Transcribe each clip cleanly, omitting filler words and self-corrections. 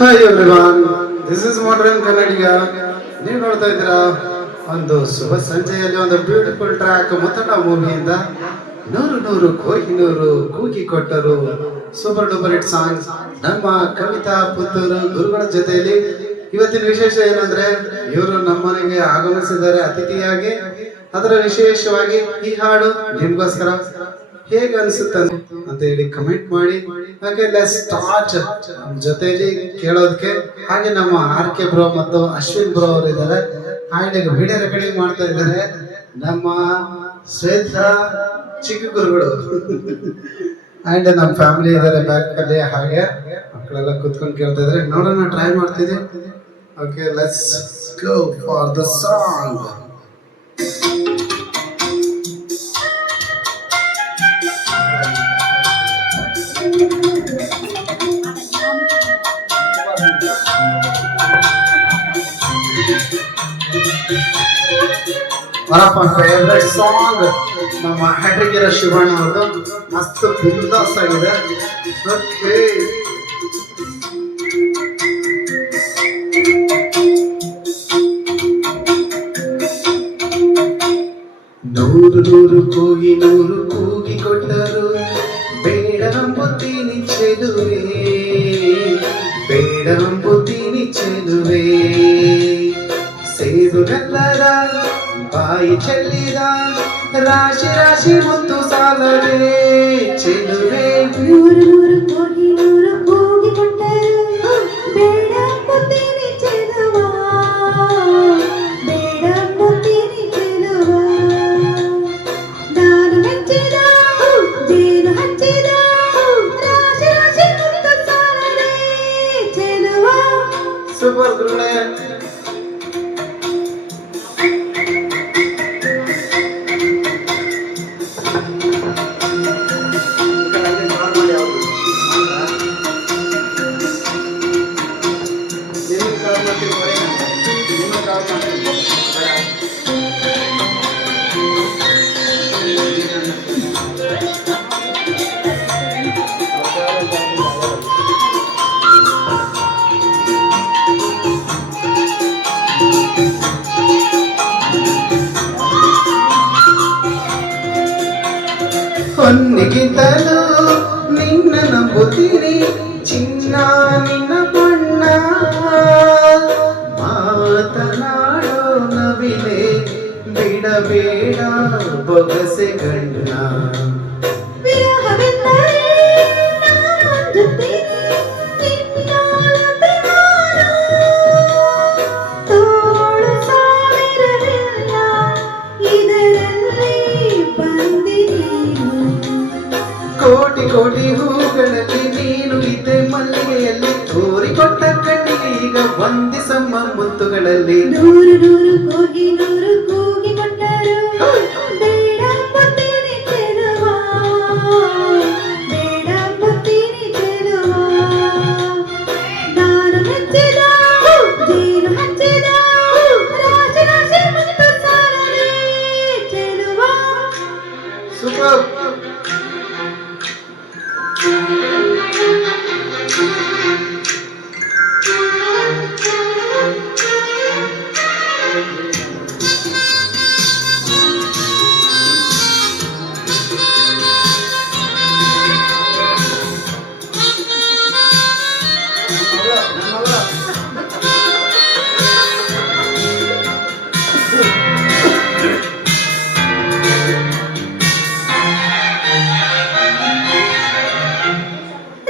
Hi everyone, this is modern Kannadiga. ನೀವು ನೋಡ್ತಾ ಇದ್ದೀರಾ ಒಂದು ಶುಭ ಸಂಜೆಯಲ್ಲಿ ಒಂದು ಬ್ಯೂಟಿಫುಲ್ ಟ್ರ್ಯಾಕ್ ಮುತ್ತಣ್ಣ ಮೂವಿಯಿಂದ ನೂರು ನೂರು ಕೋಹಿನೂರು ಕೂಗಿ ಕೊಟ್ಟರು ಸೂಪರ್ ಡೂಪರ್ ಹಿಟ್ ಸಾಂಗ್ ನಮ್ಮ ಕವಿತಾ ಪುತ್ತೂರು ಗುರುಗಳ ಜೊತೆಯಲ್ಲಿ. ಇವತ್ತಿನ ವಿಶೇಷ ಏನಂದ್ರೆ ಇವರು ನಮ್ಮನೆಗೆ ಆಗಮಿಸಿದ್ದಾರೆ ಅತಿಥಿಯಾಗಿ. ಅದರ ವಿಶೇಷವಾಗಿ ಈ ಹಾಡು ನಿಮ್ಗೋಸ್ಕರ ಹೇಗೆ ಅನಿಸುತ್ತೆ ಅಂತ ಹೇಳಿ ಕಮೆಂಟ್ ಮಾಡಿ. ಹಾಗೆ ಲೆಟ್ಸ್ ಸ್ಟಾರ್ಟ್ ಜೊತೆಯಲ್ಲಿ ಕೇಳೋದಕ್ಕೆ. ಹಾಗೆ ನಮ್ಮ ಆರ್ ಕೆ ಬ್ರೋ ಮತ್ತು ಅಶ್ವಿನ್ ಬ್ರೋ ಅವರು ಇದ್ದಾರೆ. ಹಾಗೆ ವಿಡಿಯೋ ರೆಕಾರ್ಡಿಂಗ್ ಮಾಡ್ತಾ ಇದ್ದಾರೆ ನಮ್ಮ ಶ್ವೇತಾ ಚಿಕ್ಕ ಗುರುಗಳು. ಅಂಡ್ ನಮ್ಮ ಫ್ಯಾಮಿಲಿ ಇದ್ದಾರೆ ಬ್ಯಾಕ್ ಅಲ್ಲಿ. ಹಾಗೆ ಮಕ್ಕಳೆಲ್ಲ ಕುತ್ಕೊಂಡು ಕೇಳ್ತಾ ಇದ್ದಾರೆ. ನೋಡೋಣ, ಟ್ರೈ ಮಾಡ್ತಿದ್ದೆ. Okay, let's go for the song. One of my favorite song ನಮ್ಮ ಹ್ಯಾಟ್ರಿಕ್ ಶಿವಣ್ಣ ಅವ್ರದ್ದು. ಮಸ್ತ್ ಬಿಂದಾಸ್ ಆಗಿದೆ. ಓಕೆ, ನೂರು ನೂರು ಕೋಹಿನೂರು ಕೂಗಿ ಕೊಟ್ಟರು ಬೇಡಂಬುತ್ತೀನಿ ಚೆಲುವೆ, ಬೇಡಂಬುತ್ತೀನಿ ಚೆಲುವೆ. ಸೇದುಗಲ್ಲದ ಬಾಯಿ ಚೆಲ್ಲಿದ ರಾಶಿ ರಾಶಿ ಮುತ್ತು ಸಾಲವೇ ಚೆಲುವೆ. ನೂರು ನೂರು ಕೋಹಿನೂರು ಕೂಗಿ ಕೊಟ್ಟರು ಬೇಡಂಬುತ್ತೀನಿ ಚೆಲುವ, ಬೇಡಂಬುತ್ತೀನಿ ಚೆಲುವ. ನಾನು ಮೆಚ್ಚಿದ ಜೇನು ಹಚ್ಚಿದ ರಾಶಿ ರಾಶಿ ಮುತ್ತು ಸಾಲವೇ ಚೆಲುವ. ಸೂಪರ್ ಗುರುಗಳೇ. ಹೊನ್ನಿಗಿಂತಲೂ ನಿನ್ನ ನಂಬುತ್ತೀನಿ ಚಿನ್ನ, ನಿನ್ನ ಬಣ್ಣ ಮಾತನಾಡೋ ನವಿಲೆ ಬಿಡಬೇಡ ಬೊಗಸೆ ಗಣ್ಣ. ವಿರಹವೆಂದರೆ ನಾನು ಅಂಜುತ್ತೀನಿ ನಿನ್ನೊಲಪಿನಾನ, ತೋಳು ಸಾವಿರವಿಲ್ಲ ಇದರಲ್ಲಿ ಬಂದಿನೀನು. ಕೋಟಿ ಕೋಟಿ ಹೂಗಳಲ್ಲಿ ನೀನು ಇದ್ದೆ ಮಲ್ಲಿಗೆಯಲ್ಲಿ, ತೋರಿಕೊಟ್ಟ ಕಣ್ಣಿಗೆ ಈಗ ವಂದಿಸಮ್ಮ ಮುತ್ತುಗಳಲ್ಲಿ. ನೂರು ನೂರು ಕೋಹಿನೂರು ಕೂಗಿ ಕೊಟ್ಟರು ಬೇಡಂಬುತ್ತೀನಿ ಚೆಲುವ, ಬೇಡಂಬುತ್ತೀನಿ ಚೆಲುವ. ನಾನು ಮೆಚ್ಚಿದ ಜೇನು ಹಚ್ಚಿದ ರಾಶಿ ರಾಶಿ ಮುತ್ತು ಸಾಲವೇ ಚೆಲುವ. ಸೂಪರ್.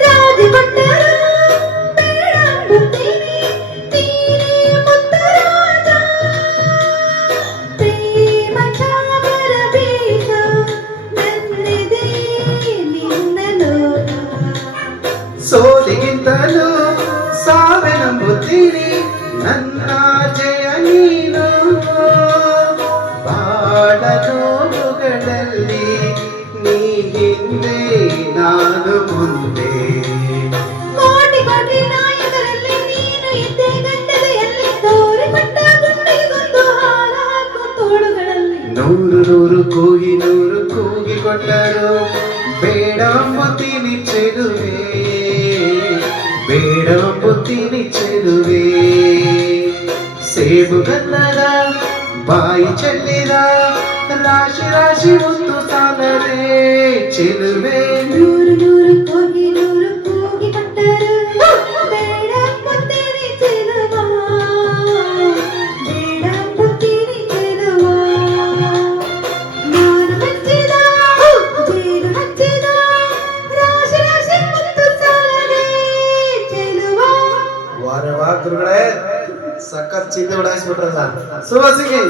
ರಾಜಿ ಕೊಟ್ಟರು ಬೇಡಂಬುತ್ತೀನಿ ನೀನೇ ಮುತ್ತು ರಾಜ, ಪ್ರೇಮ ಚಾಮರ ಬೀಜ ನನ್ನೆದೆ ನಿನ್ನ ಲೋಕ. ಸೋಲಿಗಿಂತಲೂ ಸಾವೆ ನಂಬುತ್ತೀನಿ ನನ್ನ ಜಯ ನೀನು. ಬಾಳ ನೋವುಗಳಲ್ಲಿ ನೀ ಹಿಂದೆ ನಾನು ಮುಂದೆ. ಕೋಟಿ ಕೋಟಿ ನಾಯಕರಲ್ಲಿ ನೀನು ಇದ್ದೆ ಗಂಡದೆಯಲ್ಲಿ, ತೋರಿಕೊಟ್ಟ ಗುಂಡಿಗೊಂದು ಹಾಲ ಹಾಕು ತೋಳುಗಳಲ್ಲಿ. ನೂರು ನೂರು ಕೋಹಿನೂರು ಕೂಗಿ ಕೊಟ್ಟರು ಬೇಡಂಬುತ್ತೀನಿ ಚೆಲುವೆ, ಬೇಡಂಬುತ್ತೀನಿ ಕನ್ನಡ ಬಾಯಿ ಚೆಲ್ಲಿದ ರಾಶಿ ರಾಶಿ ಮುತ್ತು ಸಾಲದೆ ಚೆಲುವೆ ನೂರು ನೂರು ಕೂಗಿ ಕೊಟ್ಟರು ಬೇಡ ಪುತ್ತಿರಿ ಚೆಲುವ ಬೇಡ ಪುತ್ತಿರಿ ಚೆಲುವ ನಾನು ಹಚ್ಚಿದ ಜೇನು ಹಚ್ಚಿದ ರಾಶಿ ರಾಶಿ ಮುತ್ತು ಸಾಲದೆ ಚೆಲುವ ವಾರವಾ ಗುರುಗಳೇ ಸಖತ್ ಚಿಂತೆ ಉಡಾಯಿಸ್ಬಿಟ್ರಲ್ಲ ಶುಭ ಸಿಂಗಿ